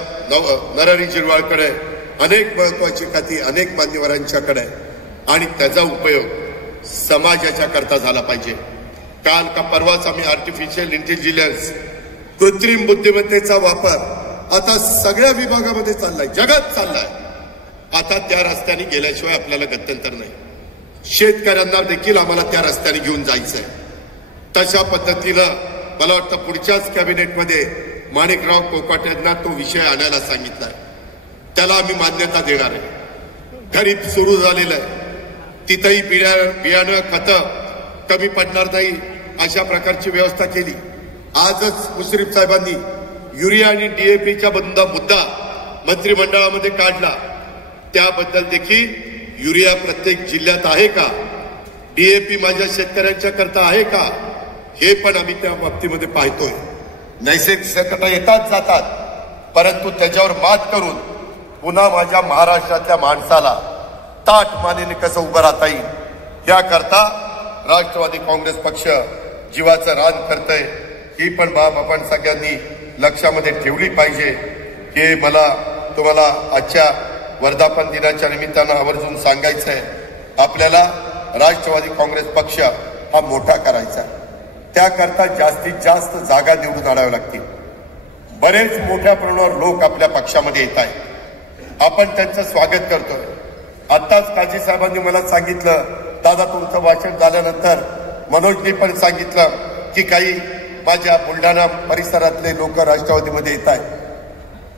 नरहरी झिरवाळकडे आहे. अनेक महत्वाची खाती अनेक मान्यवरांच्याकडे आहे. आणि त्याचा उपयोग समाजाच्या करता झाला पाहिजे. काल का परवाच आम्ही आर्टिफिशियल इंटेलिजन्स, कृत्रिम बुद्धिमत्तेचा वापर आता सगळ्या विभागामध्ये चाललाय, जगात चाललाय. आता त्या रस्त्याने गेल्याशिवाय आपल्याला गत्यंतर नाही. शेतकऱ्यांना देखील आम्हाला त्या रस्त्याने घेऊन जायचंय. तशा पद्धतीनं मला वाटतं पुढच्याच कॅबिनेटमध्ये माणिकराव कोकाटेंना तो विषय आणायला सांगितलाय. त्याला आम्ही मान्यता देणार आहे. खरीप सुरू झालेलं आहे, तिथंही बियाणं खतं कमी पडणार नाही अशा प्रकारची व्यवस्था केली. आजच मुश्रीफ साहेबांनी युरिया आणि डीएपीचा मुद्दा मंत्रिमंडळामध्ये काढला. त्याबद्दल देखील युरिया प्रत्येक जिल्ह्यात आहे का, डीएपी माझ्या शेतकऱ्यांच्या करता आहे का, हे पण आम्ही त्या बाबतीमध्ये पाहतोय. नैसर्गिक संकट येतात जातात, परंतु त्याच्यावर मात करून पुन्हा माझ्या महाराष्ट्रातल्या माणसाला ताठ मानेने कसं उभं राहता येईल याकरता राष्ट्रवादी काँग्रेस पक्ष जीवाचं रान करतंय. ही पण बाब आपण सगळ्यांनी लक्षामध्ये ठेवली पाहिजे. हे मला तुम्हाला आजच्या वर्धापन दिनाच्या निमित्तानं आवर्जून सांगायचं आहे. आपल्याला राष्ट्रवादी काँग्रेस पक्ष हा मोठा करायचा आहे. त्याकरता जास्तीत जास्त जागा निवडून आणाव्या लागतील. बरेच मोठ्या प्रमाणावर लोक आपल्या पक्षामध्ये येत आहेत. आपण त्यांचं स्वागत करतोय. आत्ताच काजी साहेबांनी मला सांगितलं, दादा तुमचं भाषण झाल्यानंतर मनोजनी पण सांगितलं की काही माझ्या बुलढाणा परिसरातले लोक राष्ट्रवादीमध्ये येत आहेत.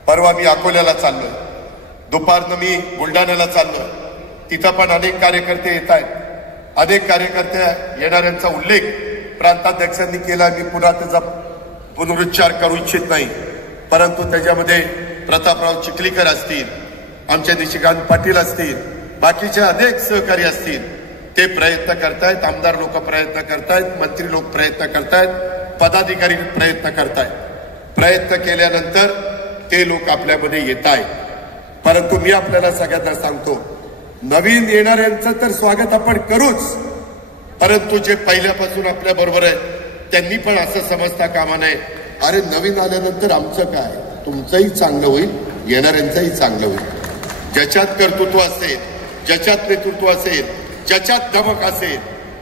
परवा मी अकोल्याला चाललोय, दुपारनं मी बुलढाण्याला चाललोय. तिथं पण अनेक कार्यकर्ते येत आहेत. अनेक कार्यकर्ते येणाऱ्यांचा उल्लेख प्रांताध्यक्षांनी केला. मी पुन्हा त्याचा पुनरुच्चार करू इच्छित नाही, परंतु त्याच्यामध्ये प्रतापराव चिखलीकर असतील, आमचे निशिकांत पाटील असतील, बाकीचे अनेक सहकारी असतील. ते प्रयत्न करतायत, आमदार लोक प्रयत्न करतायत, मंत्री लोक प्रयत्न करतायत, पदाधिकारी प्रयत्न करतायत. प्रयत्न केल्यानंतर ते लोक आपल्यामध्ये येत आहेत. परंतु मी आपल्याला सगळ्यांना सांगतो, नवीन येणाऱ्यांचं तर स्वागत आपण करूच, परंतु जे पहिल्यापासून आपल्या बरोबर आहे त्यांनी पण असं समजता कामा नये, अरे नवीन आल्यानंतर आमचं काय, तुमचंही चांगलं होईल, येणाऱ्यांचंही चांगलं होईल. ज्याच्यात कर्तृत्व असेल, ज्याच्यात नेतृत्व असेल, ज्याच्यात धमक असेल,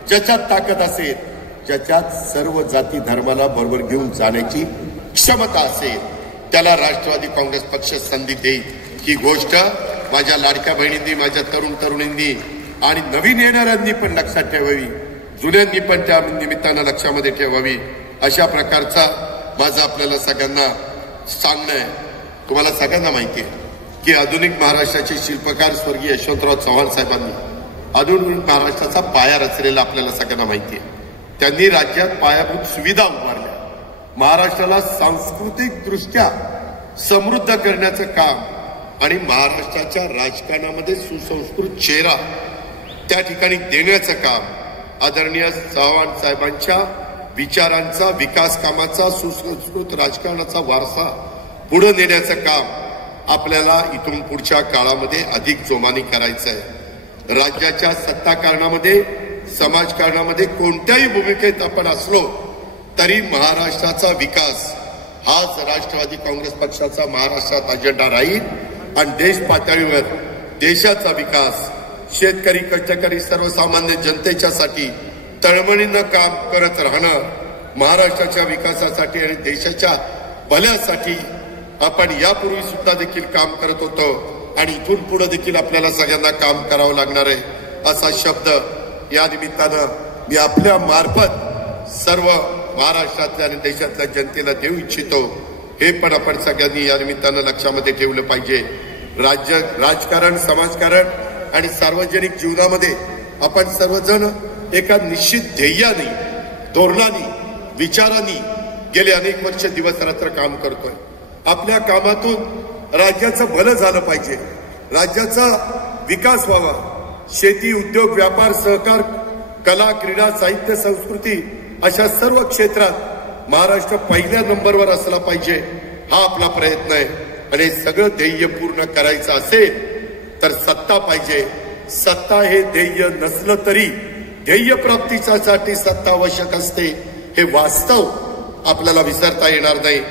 ज्याच्यात ताकद असेल, ज्याच्यात सर्व जाती धर्माला बरोबर घेऊन जाण्याची क्षमता असेल, त्याला राष्ट्रवादी काँग्रेस पक्ष संधी देईल. ही गोष्ट माझ्या लाडक्या बहिणींनी, माझ्या तरुणींनी आणि नवीन येणाऱ्यांनी पण लक्षात ठेवावी, जुन्यांनी पण त्या निमित्तानं लक्षामध्ये ठेवावी. अशा प्रकारचा माझा आपल्याला सगळ्यांना सांगणं आहे. तुम्हाला सगळ्यांना माहिती आहे की आधुनिक महाराष्ट्राचे शिल्पकार स्वर्गीय यशवंतराव चव्हाण साहेबांनी आधुनिक महाराष्ट्राचा पाया रचलेला आपल्याला सगळ्यांना माहिती आहे. त्यांनी राज्यात पायाभूत सुविधा उभारल्या, महाराष्ट्राला सांस्कृतिक दृष्ट्या समृद्ध करण्याचं काम आणि महाराष्ट्राच्या राजकारणामध्ये सुसंस्कृत चेहरा त्या ठिकाणी देण्याचं काम आदरणीय चव्हाण साहेबांच्या विचारांचा, विकास कामाचा, सुसंस्कृत राजकारणाचा वारसा पुढे नेण्याचं काम आपल्याला इथून पुढच्या काळामध्ये अधिक जोमाने करायचं आहे. राज्याच्या सत्ताकारणामध्ये, समाजकारणामध्ये कोणत्याही भूमिकेत आपण असलो तरी महाराष्ट्राचा विकास हाच राष्ट्रवादी काँग्रेस पक्षाचा महाराष्ट्रात अजेंडा राहील आणि देश पातळीवर देशाचा विकास, शेतकरी, कष्टकरी, सर्वसामान्य जनतेच्यासाठी तळमळीनं काम करत राहणं, महाराष्ट्राच्या विकासासाठी आणि देशाच्या भल्यासाठी आपण यापूर्वी सुद्धा देखील काम करत होतो आणि इथून पुढे देखील आपल्याला सगळ्यांना काम करावं लागणार आहे. असा शब्द या निमित्तानं मी आपल्या मार्फत सर्व महाराष्ट्रातल्या आणि देशातल्या जनतेला देऊ इच्छितो. हे पण आपण सगळ्यांनी या निमित्तानं लक्षामध्ये ठेवलं पाहिजे. राजकारण, समाजकारण आणि सार्वजनिक जीवनामध्ये आपण सर्वजण एका निश्चित ध्येयाने, धोरणाने, विचारांनी गेले अनेक वर्ष दिवस रात्र काम करतोय. आपल्या कामातून राज्याचं भलं झालं पाहिजे, राज्याचा विकास व्हावा. शेती, उद्योग, व्यापार, सहकार, कला, क्रीडा, साहित्य, संस्कृती अशा सर्व क्षेत्रात महाराष्ट्र पहिल्या नंबरवर असला पाहिजे, हा आपला प्रयत्न आहे. आणि हे सगळं ध्येय पूर्ण करायचं असेल तर सत्ता पाहिजे. सत्ता हे ध्येय नसलं तरी ध्येय प्राप्तीसाठी सत्ता आवश्यक असते, हे वास्तव आपल्याला विसरता येणार नाही.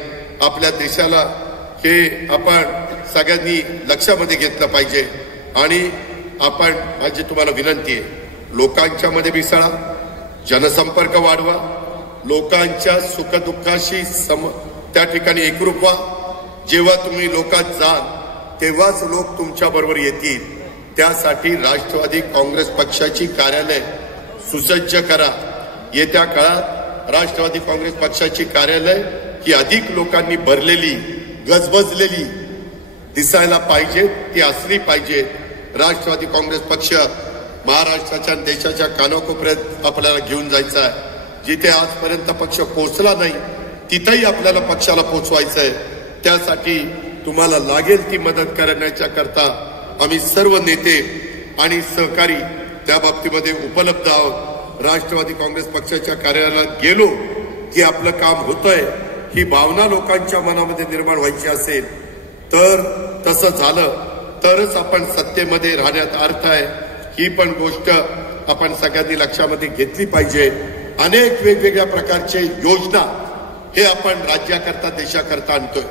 आपल्या देशाला हे आपण सगळ्यांनी लक्षामध्ये घेतलं पाहिजे. आणि आपण, माझी तुम्हाला विनंती आहे, लोकांच्या मध्ये मिसळा, जनसंपर्क वाढवा, लोकांच्या सुखदुःखाशी त्या ठिकाणी एकरूप व्हा. जेव्हा तुम्ही लोकात जाल तेव्हाच लोक तुमच्या बरोबर येतील. त्यासाठी राष्ट्रवादी काँग्रेस पक्षाची कार्यालय सुसज्ज करा. येत्या काळात राष्ट्रवादी काँग्रेस पक्षाची कार्यालय ही अधिक लोकांनी भरलेली, गजबजलेली दिसायला पाहिजे, ती असली पाहिजे. राष्ट्रवादी काँग्रेस पक्ष महाराष्ट्राच्या देशाच्या कानाकोपऱ्यात आपल्याला घेऊन जायचा आहे. जिथे आजपर्यंत पक्ष पोहोचला नाही तिथेही आपल्याला पक्षाला पोहोचवायचं आहे. त्यासाठी तुम्हाला लागेल ती मदत करण्याच्या करता आम्ही सर्व नेते आणि सहकारी त्या बाबतीमध्ये उपलब्ध आहोत. राष्ट्रवादी काँग्रेस पक्षाच्या कार्यालयात गेलो की आपलं काम होतंय ही भावना लोकांच्या मनामध्ये निर्माण व्हायची असेल तर तसं झालं तरच आपण सत्तेमध्ये राहण्यात अर्थ आहे. ही पण गोष्ट आपण सगळ्यांनी लक्षामध्ये घेतली पाहिजे. अनेक वेगवेगळ्या प्रकारचे योजना हे आपण राज्याकरता, देशाकरता आणतोय.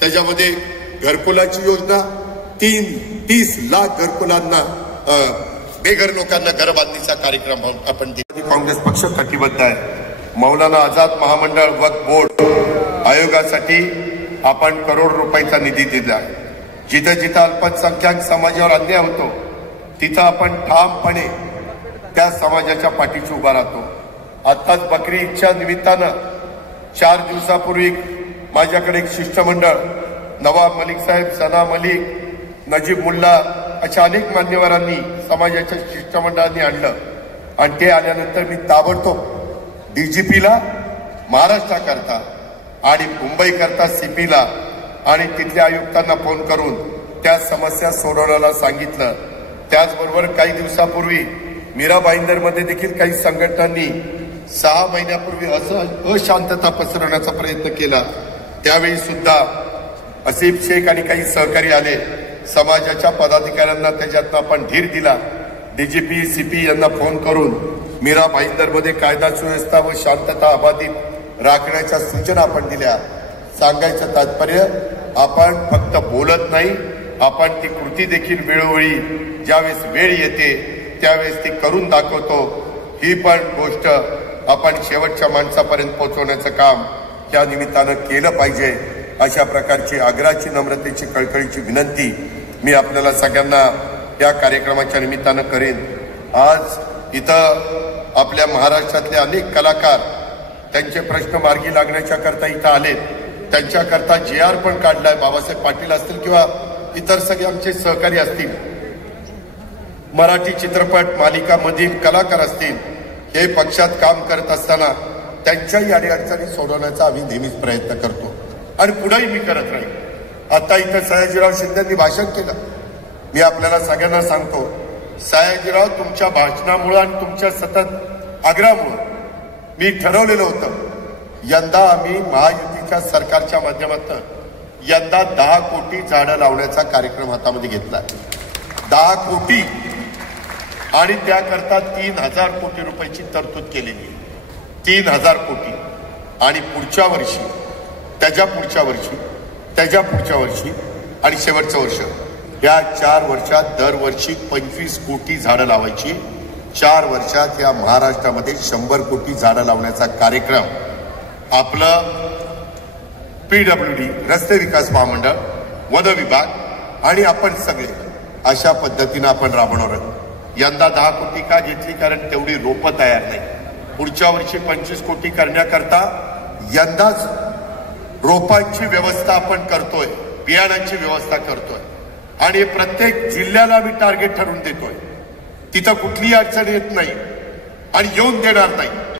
त्याच्यामध्ये घरकुलाची योजना, 30 लाख घरकुलांना, बेघर लोकांना घर बांधणीचा कार्यक्रम आपण काँग्रेस पक्ष कटिबद्ध आहे. मौलाना आझाद महामंडळ वक्फ बोर्ड आयोगासाठी आपण करोड रुपयाचा निधी दिला आहे. जिथं जिथं अल्पसंख्याक समाजावर अन्याय होतो तिथं आपण ठामपणे त्या समाजाच्या पाठीशी उभा राहतो. आत्ताच बकरी ईदच्या निमित्तानं 4 दिवसापूर्वी माझ्याकडे एक शिष्टमंडळ, नवाब मलिक साहेब, सना मलिक, नजीब मुल्ला अशा अनेक मान्यवरांनी समाजाच्या शिष्टमंडळांनी आणलं. आणि ते आल्यानंतर मी ताबडतोब डीजीपीला महाराष्ट्राकरता आणि मुंबईकरता सीपीला आणि तिथल्या आयुक्तांना फोन करून त्या समस्या सोडवण्याला सांगितलं. त्याचबरोबर काही दिवसापूर्वी मीरा भाईंदरमध्ये देखील काही संघटनांनी 6 महिन्यापूर्वी अशांतता पसरवण्याचा प्रयत्न केला. त्यावेळी सुद्धा असिफ शेख आणि काही सहकारी आले. समाजाच्या पदाधिकाऱ्यांना त्याच्यातनं आपण धीर दिला. डीजीपी, सीपी यांना फोन करून मीरा भाईंदरमध्ये कायदा सुव्यवस्था व शांतता अबाधित राखण्याच्या सूचना आपण दिल्या. सांगायचं तात्पर्य, आपण फक्त बोलत नाही, आपण ती कृती देखील वेळोवेळी ज्यावेळेस वेळ येते त्यावेळेस ती करून दाखवतो. ही पण गोष्ट आपण शेवटच्या माणसापर्यंत पोहोचवण्याचं काम त्या निमित्तानं केलं पाहिजे. अशा प्रकारची आग्रहाची, नम्रतेची, कळकळीची विनंती मी आपल्याला सगळ्यांना या कार्यक्रमाच्या निमित्तानं करेन. आज इथं आपल्या महाराष्ट्रातले अनेक कलाकार त्यांचे प्रश्न मार्गी लागण्याच्या करता इथं आलेत. त्यांच्याकरता JR पण काढलाय. बाबासाहेब पाटील असतील किंवा इतर सगळे आमचे सहकारी असतील, मराठी चित्रपट मालिकामधील कलाकार असतील, हे पक्षात काम करत असताना त्यांच्याही अडीअडचणी सोडवण्याचा आम्ही नेहमीच प्रयत्न करतो आणि पुढेही मी करत राहील. आता इथं सयाजीराव शिंदेंनी भाषण केलं. मी आपल्याला सगळ्यांना सांगतो, सयाजीराव, तुमच्या भाषणामुळं आणि तुमच्या सतत आग्रहामुळं मी ठरवलेलं होतं, यंदा आम्ही महायुतीच्या सरकारच्या माध्यमातून यंदा 10 कोटी झाडं लावण्याचा कार्यक्रम हातामध्ये घेतला. 10 कोटी आणि त्याकरता 3,000 कोटी रुपयाची तरतूद केलेली आहे. 3,000 कोटी. आणि पुढच्या वर्षी, त्याच्या पुढच्या वर्षी, त्याच्या पुढच्या वर्षी आणि शेवटचं वर्ष, या 4 वर्षात दरवर्षी 25 कोटी झाडं लावायची. 4 वर्षात या महाराष्ट्रामध्ये 100 कोटी झाडं लावण्याचा कार्यक्रम आपलं PWD, रस्ते विकास महामंडळ, वन विभाग आणि आपण सगळे अशा पद्धतीनं आपण राबवणार आहोत. यंदा 10 कोटी का घेतली? कारण तेवढी रोपं तयार नाही. पुढच्या वर्षी 25 कोटी करण्याकरता यंदाच रोपांची व्यवस्था आपण करतोय, बियाणांची व्यवस्था करतोय आणि प्रत्येक जिल्ह्याला मी टार्गेट ठरवून देतोय. तिथं कुठलीही अडचण येत नाही आणि येऊन देणार नाही.